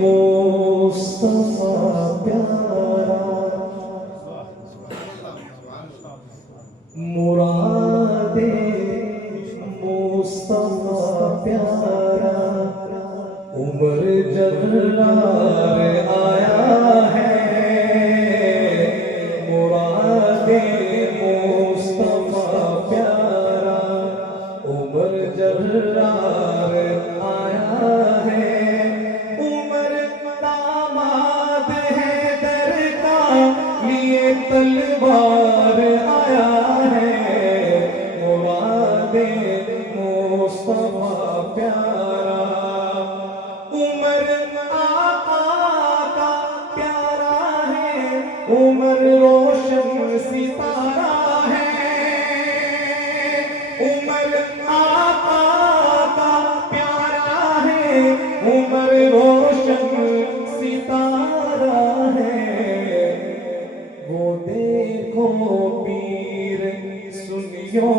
مصطفیٰ پیارا مراد مصطفیٰ پیارا عمر جرار آیا ہے مراد مصطفیٰ پیارا عمر جرار آیا ہے تلوار آیا ہے مراد مصطفیٰ پیارا عمر آقا کا پیارا ہے عمر روشن ستارہ ہے عمر آقا کا پیارا ہے عمر روشن ستارہ ہے وہ دیکھو پیر سنیوں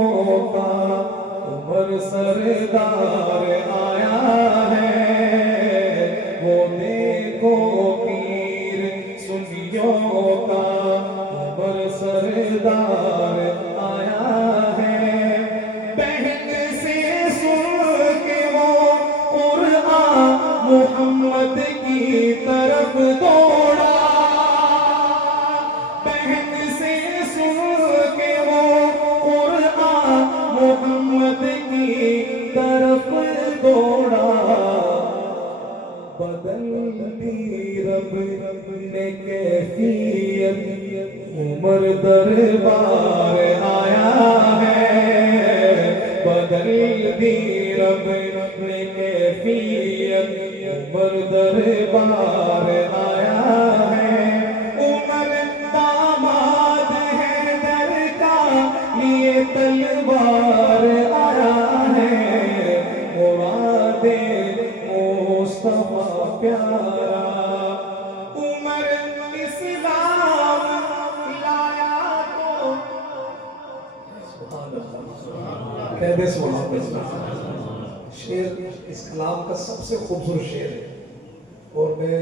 کا عمر سردار آیا ہے وہ دیکھو پیر سنیوں کا عمر سردار آیا ہے بہن سے سن کے وہ قرآن محمد کی طرف دوڑا محمد کی طرف دوڑا بدل دی رب نے کیفیت عمر دربار آیا ہے بدل دی رب نے کیفیت عمر دربار آیا ہے عمر داماد ہے در کا لیے تلوار آیا ہے مراد مصطفیٰ پیارا عمر اسلام لایا تو سبحان اللہ کہہ دے سبحان اللہ شعر اس کلام کا سب سے خوبصورت شعر ہے اور میں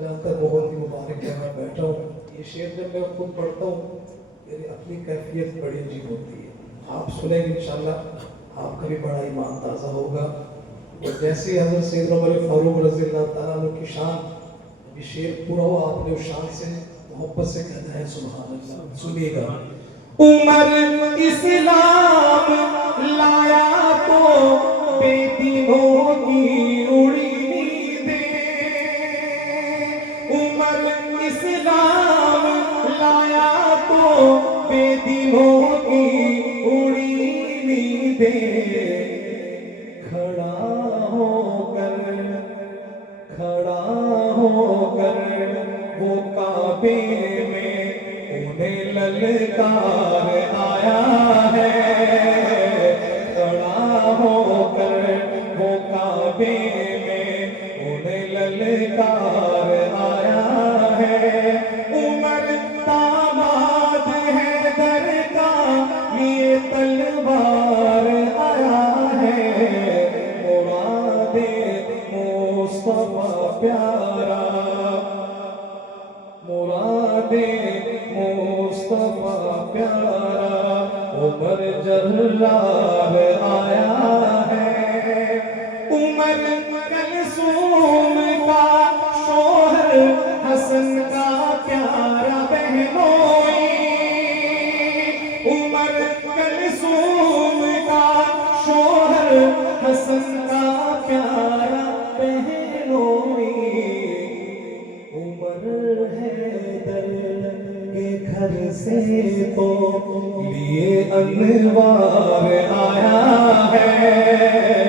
جانتا بہت ہی مبارک جگہ بیٹھا ہوں یہ شعر جب میں خود پڑھتا ہوں میری اپنی کیفیت بڑی عجیب ہوتی ہے آپ سنیں گے انشاءاللہ آپ کا بھی بڑا ایمان تازہ ہوگا اور جیسے حضرت سیدنا عمر فاروق رضی اللہ تعالیٰ عنہ کی شان یہ شعر پورا ہوا آپ نے اس شان سے محبت سے کہنا ہے سبحان اللہ سنیے گا عمر اسلام لایا تو بے دینوں کی اڑی نیندیں عمر اسلام لایا تو بے دینوں کی اڑی نیندیں کھڑا ہو کر وہ کعبے میں انہیں للکار آیا ہے کھڑا ہو کر وہ کعبے میں انہیں للکار آیا ہے عمر داماد ہے در کا لیے تلوار آیا ہے مراد مصطفیٰ پیارا مراد مصطفیٰ پیارا عمر جرار آیا ہے عمر کلثوم کا شوہر حسن کا پیارا بہنوئی عمر کلثوم کا شوہر حسن کا پیارا بہنوئی عمر حیدر کے گھر سے تو لیے انوار آیا ہے